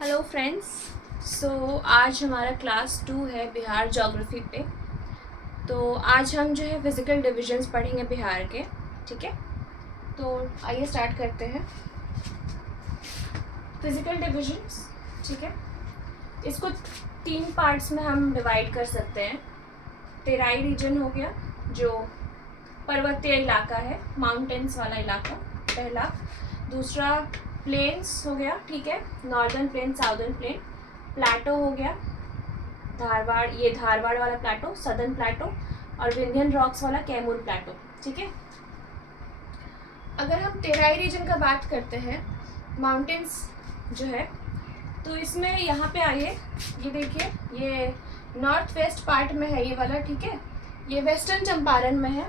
Hello friends. आज हमारा class 2 है बिहार ज्योग्राफी पे। तो आज हम जो है फिज़िकल डिविजन्स पढ़ेंगे बिहार के। ठीक है, तो आइए स्टार्ट करते हैं फिज़िकल डिविजन्स। ठीक है, इसको 3 पार्ट्स में हम डिवाइड कर सकते हैं। तेराई रीजन हो गया जो पर्वतीय इलाका है, माउंटेन्स वाला इलाका पहला। दूसरा प्लेन्स हो गया, ठीक है, northern plain, southern plain. Plateau हो गया, धारवाड़, ये धारवाड़ वाला प्लाटो, सदर्न प्लाटो, और विंध्यन रॉक्स वाला कैमूर प्लाटो। ठीक है, अगर हम तेराई रीजन का बात करते हैं, माउंटेन्स जो है, तो इसमें यहाँ पे आइए, ये देखिए, ये नॉर्थ वेस्ट पार्ट में है ये वाला। ठीक है, ये वेस्टर्न चंपारण में है।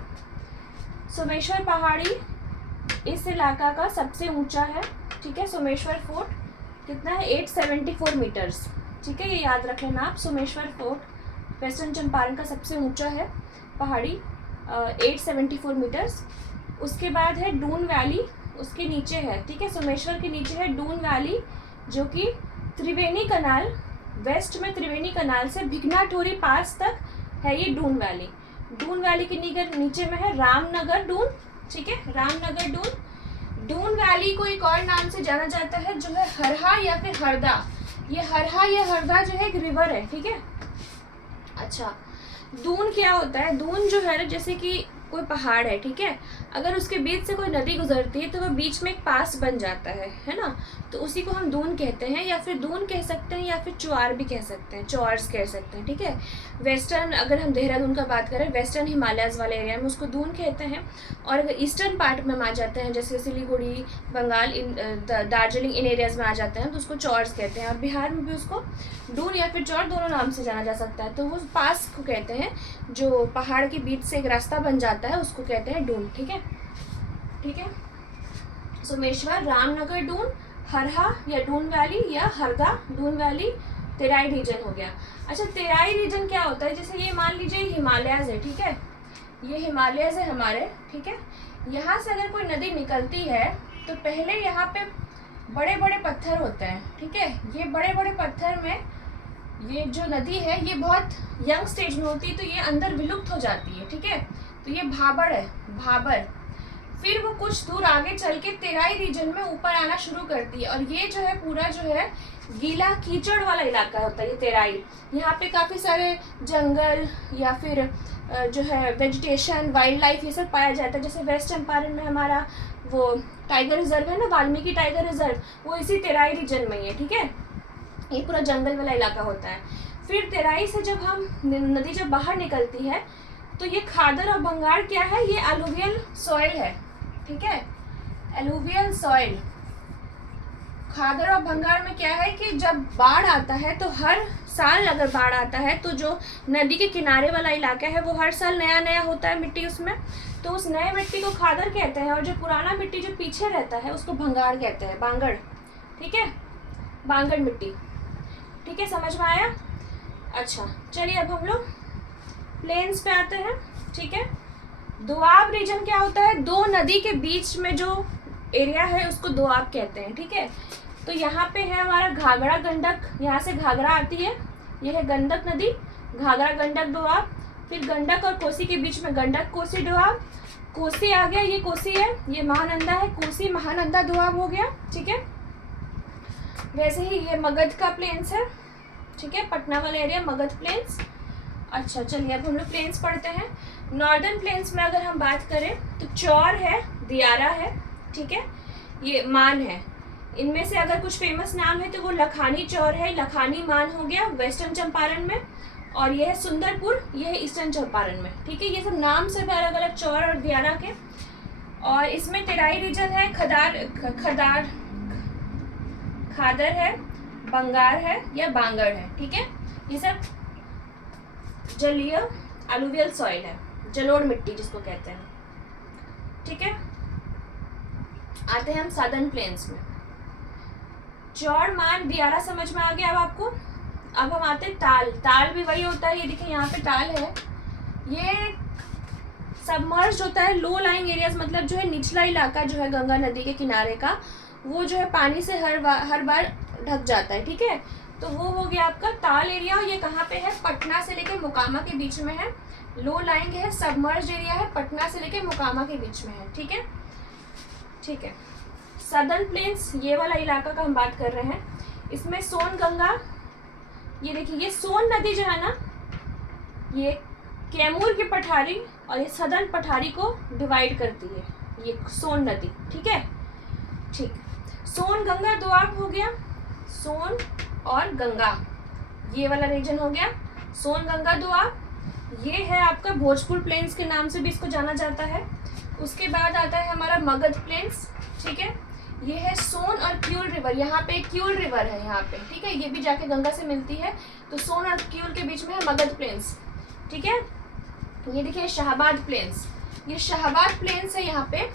सोमेश्वर पहाड़ी इस इलाका का सबसे ऊंचा है। ठीक है, सोमेश्वर फोर्ट कितना है, 874 मीटर्स। ठीक है, ये याद रख लेना आप, सोमेश्वर फोर्ट वेस्टर्न चंपारण का सबसे ऊंचा है पहाड़ी, 874 मीटर्स। उसके बाद है डून वैली, उसके नीचे है। ठीक है, सोमेश्वर के नीचे है डून वैली, जो कि त्रिवेणी कनाल, वेस्ट में त्रिवेणी कनाल से भिगनाटोरी पास तक है ये डून वैली। डून वैली के नीचे में है रामनगर डून। ठीक है, रामनगर डून। डून वैली को एक और नाम से जाना जाता है जो है हरहा या फिर हरदा। ये हरहा या हरदा जो है एक रिवर है। ठीक है, अच्छा, दून क्या होता है? दून जो है जैसे कि कोई पहाड़ है, ठीक है, अगर उसके बीच से कोई नदी गुजरती है तो वह बीच में एक पास बन जाता है ना, तो उसी को हम दून कहते हैं, या फिर दून कह सकते हैं, या फिर चुआर भी कह सकते हैं, चौर्स कह सकते हैं। ठीक है, वेस्टर्न, अगर हम देहरादून का बात करें, वेस्टर्न हिमालयस वाले एरिया में उसको दून कहते हैं। और अगर ईस्टर्न पार्ट में हम आ जाते हैं, जैसे सिलीगुड़ी, बंगाल, दार्जिलिंग, इन एरियाज में आ जाते हैं, तो उसको चौर्स कहते हैं। और बिहार में भी उसको दून या फिर चौर दोनों नाम से जाना जा सकता है। तो वो पास को कहते हैं, जो पहाड़ के बीच से एक रास्ता बन जाता है, उसको कहते हैं डून। ठीक है, ठीक है, सोमेश्वर, रामनगर डून, हरहा या डून वैली, या हरदा डून वैली, तेराई रीजन हो गया। अच्छा, तेराई रीजन क्या होता है? जैसे ये मान लीजिए हिमालयस है, ठीक है, ये हिमालयस है हमारे। ठीक है, यहाँ से अगर कोई नदी निकलती है तो पहले यहाँ पे बड़े बड़े पत्थर होते हैं। ठीक है, ये बड़े बड़े पत्थर में ये जो नदी है ये बहुत यंग स्टेज में होती है, तो ये अंदर विलुप्त हो जाती है। ठीक है, तो ये भाबर है, भाबर। फिर वो कुछ दूर आगे चल के तेराई रीजन में ऊपर आना शुरू करती है, और ये जो है पूरा जो है गीला कीचड़ वाला इलाका होता है ये तेराई। यहाँ पे काफ़ी सारे जंगल या फिर जो है वेजिटेशन, वाइल्ड लाइफ, ये सब पाया जाता है। जैसे वेस्ट चंपारण में हमारा वो टाइगर रिजर्व है ना, वाल्मीकि टाइगर रिजर्व, वो इसी तेराई रीजन में ही है। ठीक है, ये पूरा जंगल वाला इलाका होता है। फिर तेराई से जब हम नदी जब बाहर निकलती है तो ये खादर और बंगाल क्या है, ये एलुवियल सॉइल है। ठीक है, एलुवियल सॉइल। खादर और बंगाल में क्या है कि जब बाढ़ आता है तो हर साल अगर बाढ़ आता है तो जो नदी के किनारे वाला इलाका है वो हर साल नया नया होता है मिट्टी उसमें, तो उस नए मिट्टी को खादर कहते हैं, और जो पुराना मिट्टी जो पीछे रहता है उसको भंगार कहते हैं, बांगड़। ठीक है, बांगड़ मिट्टी। ठीक है, समझ में आया? अच्छा, चलिए अब हम लोग प्लेन्स पे आते हैं। ठीक है, दोआब रीजन क्या होता है? दो नदी के बीच में जो एरिया है उसको दोआब कहते हैं। ठीक है, तो यहाँ पे है हमारा घाघरा गंडक, यहाँ से घाघरा आती है, ये है गंडक नदी, घाघरा गंडक दोआब। फिर गंडक और कोसी के बीच में गंडक कोसी दोआब, कोसी आ गया, ये कोसी है, ये महानंदा है, कोसी महानंदा दोआब हो गया। ठीक है, वैसे ही ये मगध का प्लेन्स है। ठीक है, पटना वाला एरिया मगध प्लेन्स। अच्छा, चलिए अब हम लोग प्लेन्स पढ़ते हैं। नॉर्दर्न प्लेन्स में अगर हम बात करें तो चौर है, दियारा है, ठीक है, ये मान है। इनमें से अगर कुछ फेमस नाम है तो वो लखानी चौर है, लखानी मान हो गया वेस्टर्न चंपारण में, और ये है सुंदरपुर, ये है ईस्टर्न चंपारण में। ठीक है, ये सब नाम से अलग अलग चौर और दियारा के। और इसमें तेराई रीजन है, खादर है, बंगार है या बांगड़ है। ठीक है, ये सब जलीय एलुवियल सॉइल है, जलोढ़ मिट्टी जिसको कहते हैं। ठीक है, आते हैं हम सदर्न प्लेन्स में। चौड़, मान, दियारा समझ में आ गया अब आपको। अब हम आते हैं ताल। ताल भी वही होता है, ये देखिए यहाँ पे ताल है, ये सबमर्ज होता है, लो लाइंग एरियाज, मतलब जो है निचला इलाका जो है गंगा नदी के किनारे का, वो जो है पानी से हर बार ढक जाता है, ठीक है। तो वो हो गया आपका ताल एरिया। ये कहाँ पे है? पटना से लेके मोकामा के बीच में है। लो लाइंग है, सबमर्ज एरिया है, पटना से लेके मोकामा के बीच में है, ठीक है, ठीक है। सदर्न प्लेन्स, ये वाला इलाका का हम बात कर रहे हैं। इसमें सोन गंगा, ये देखिए ये सोन नदी जो है ना, ये कैमूर की पठारी और ये सदर्न पठारी को डिवाइड करती है, ये सोन नदी, ठीक है, ठीक। सोन गंगा दोआब हो गया, सोन और गंगा, ये वाला रीजन हो गया सोन गंगा दोआब। ये है आपका भोजपुर प्लेन्स के नाम से भी इसको जाना जाता है। उसके बाद आता है हमारा मगध प्लेन्स, ठीक है। ये है सोन और क्यूल रिवर, यहाँ पे क्यूल रिवर है यहाँ पे, ठीक है, ये भी जाके गंगा से मिलती है। तो सोन और क्यूल के बीच में है मगध प्लेन्स, ठीक है। ये देखिए शाहबाद प्लेन्स, ये शाहबाद प्लेन्स है यहाँ पे,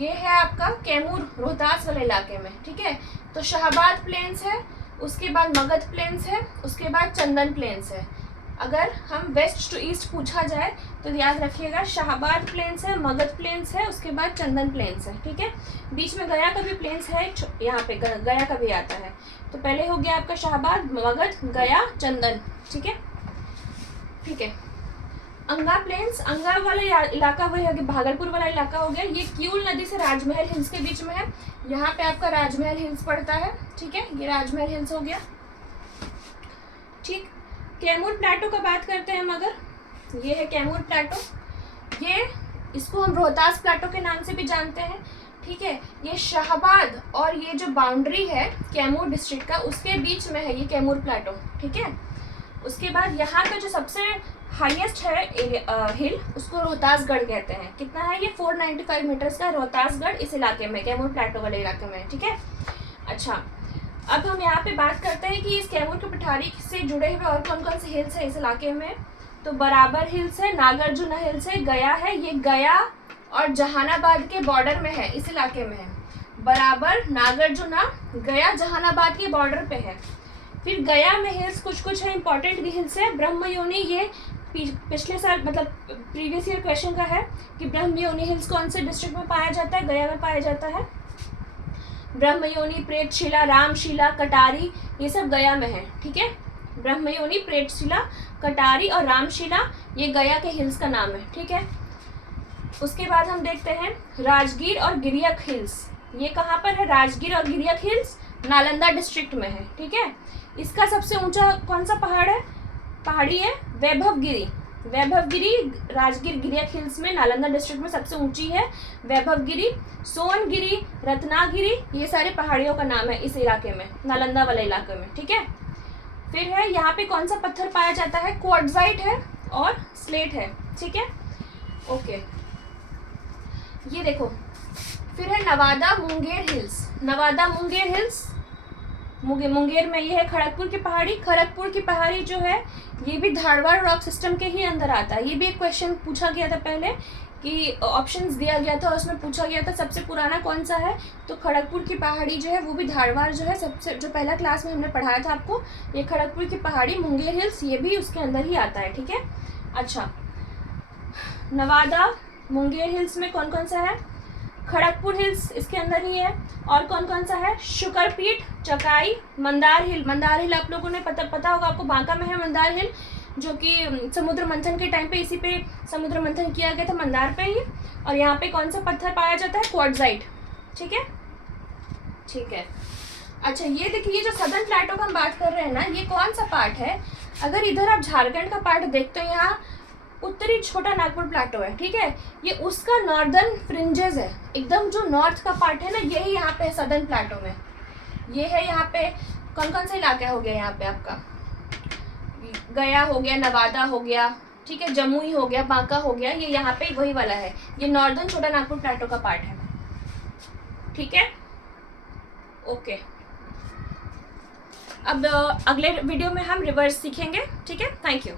ये है आपका कैमूर रोहतास वाले इलाके में, ठीक है। तो शाहबाद प्लेन्स है, उसके बाद मगध प्लेन्स है, उसके बाद चंदन प्लेन्स है। अगर हम वेस्ट टू ईस्ट पूछा जाए तो याद रखिएगा शाहबाद प्लेन्स है, मगध प्लेन्स है, उसके बाद चंदन प्लेन्स है, ठीक है। बीच में गया का भी प्लेन्स है, यहाँ पे गया का भी आता है। तो पहले हो गया आपका शाहबाद, मगध, गया, चंदन, ठीक है, ठीक है। अंगा प्लेन्स, अंगा वाला इलाका वही है, भागलपुर वाला इलाका हो गया। ये क्यूल नदी से राजमहल हिल्स के बीच में है, यहाँ पे आपका राजमहल हिल्स पड़ता है, ठीक है, ये राजमहल हिल्स हो गया, ठीक। कैमूर प्लेटो का बात करते हैं मगर, ये है कैमूर प्लेटो, ये इसको हम रोहतास प्लेटो के नाम से भी जानते हैं, ठीक है। ये शाहबाद और ये जो बाउंड्री है कैमूर डिस्ट्रिक्ट का, उसके बीच में है ये कैमूर प्लेटो, ठीक है। उसके बाद यहाँ का जो सबसे हाईएस्ट है हिल, उसको रोहतासगढ़ कहते हैं। कितना है ये? 495 मीटर्स का रोहतासगढ़ इस इलाके में, कैमूर प्लेटो वाले इलाके में, ठीक है। अच्छा, अब हम यहाँ पे बात करते हैं कि इस कैमूर की पठारी से जुड़े हुए और कौन कौन से हिल्स है इस इलाके में। तो बराबर हिल्स है, नागार्जुना हिल्स है, गया है, ये गया और जहानाबाद के बॉर्डर में है, इस इलाके में है। बराबर, नागार्जुना, गया जहानाबाद के बॉर्डर पे है। फिर गया में हिल्स कुछ कुछ है, इंपॉर्टेंट हिल्स है। ब्रह्मयोनी, ये पिछले साल मतलब प्रीवियस ईयर क्वेश्चन का है कि ब्रह्मयोनी हिल्स कौन से डिस्ट्रिक्ट में पाया जाता है? गया में पाया जाता है। ब्रह्मयोनी, प्रेतशिला, रामशिला, कटारी, ये सब गया में है, ठीक है। ब्रह्मयोनी, प्रेतशिला, कटारी और रामशिला, ये गया के हिल्स का नाम है, ठीक है। उसके बाद हम देखते हैं राजगीर और गिरियक हिल्स, ये कहाँ पर है? राजगीर और गिरियक हिल्स नालंदा डिस्ट्रिक्ट में है, ठीक है। इसका सबसे ऊंचा कौन सा पहाड़ है? पहाड़ी है वैभवगिरी। वैभवगिरी राजगीर गिरियक हिल्स में नालंदा डिस्ट्रिक्ट में सबसे ऊंची है वैभवगिरी। सोनगिरी, रत्नागिरी, ये सारे पहाड़ियों का नाम है इस इलाके में, नालंदा वाले इलाके में, ठीक है। फिर है यहाँ पे कौन सा पत्थर पाया जाता है? क्वार्ट्जाइट है और स्लेट है, ठीक है, ओके। ये देखो, फिर है नवादा मुंगेर हिल्स। नवादा मुंगेर हिल्स, मुंगेर में ये है खड़गपुर की पहाड़ी। खड़गपुर की पहाड़ी जो है ये भी धारवाड़ रॉक सिस्टम के ही अंदर आता है। ये भी एक क्वेश्चन पूछा गया था पहले कि ऑप्शंस दिया गया था, उसमें पूछा गया था सबसे पुराना कौन सा है, तो खड़गपुर की पहाड़ी जो है वो भी धारवाड़ जो है सबसे, जो पहला क्लास में हमने पढ़ाया था आपको, ये खड़गपुर की पहाड़ी मुंगेर हिल्स, ये भी उसके अंदर ही आता है, ठीक है। अच्छा, नवादा मुंगेर हिल्स में कौन कौन सा है? खड़गपुर हिल्स इसके अंदर ही है। और कौन कौन सा है? शुकरपीठ, चकाई, मंदार हिल। मंदार हिल आप लोगों ने पता होगा आपको, बांका में है मंदार हिल, जो कि समुद्र मंथन के टाइम पे इसी पे समुद्र मंथन किया गया था, मंदार पे ही। और यहाँ पे कौन सा पत्थर पाया जाता है? क्वार्ट्जाइट, ठीक है, ठीक है। अच्छा, ये देखिए, ये जो सदर्न प्लेटो का हम बात कर रहे हैं ना, ये कौन सा पार्ट है? अगर इधर आप झारखंड का पार्ट देखते हो, यहाँ उत्तरी छोटा नागपुर प्लेटो है, ठीक है, ये उसका नॉर्दर्न फ्रिंजेस है, एकदम जो नॉर्थ का पार्ट है ना, यही यहाँ पे है सदर्न प्लेटो में। ये है यहाँ पे कौन कौन सा इलाका हो गया? यहाँ पे आपका गया हो गया, नवादा हो गया, ठीक है, जमुई हो गया, बांका हो गया, ये यहाँ पे वही वाला है, ये नॉर्दर्न छोटा नागपुर प्लेटो का पार्ट है, ठीक है, ओके। अब अगले वीडियो में हम रिवर्स सीखेंगे, ठीक है, थैंक यू।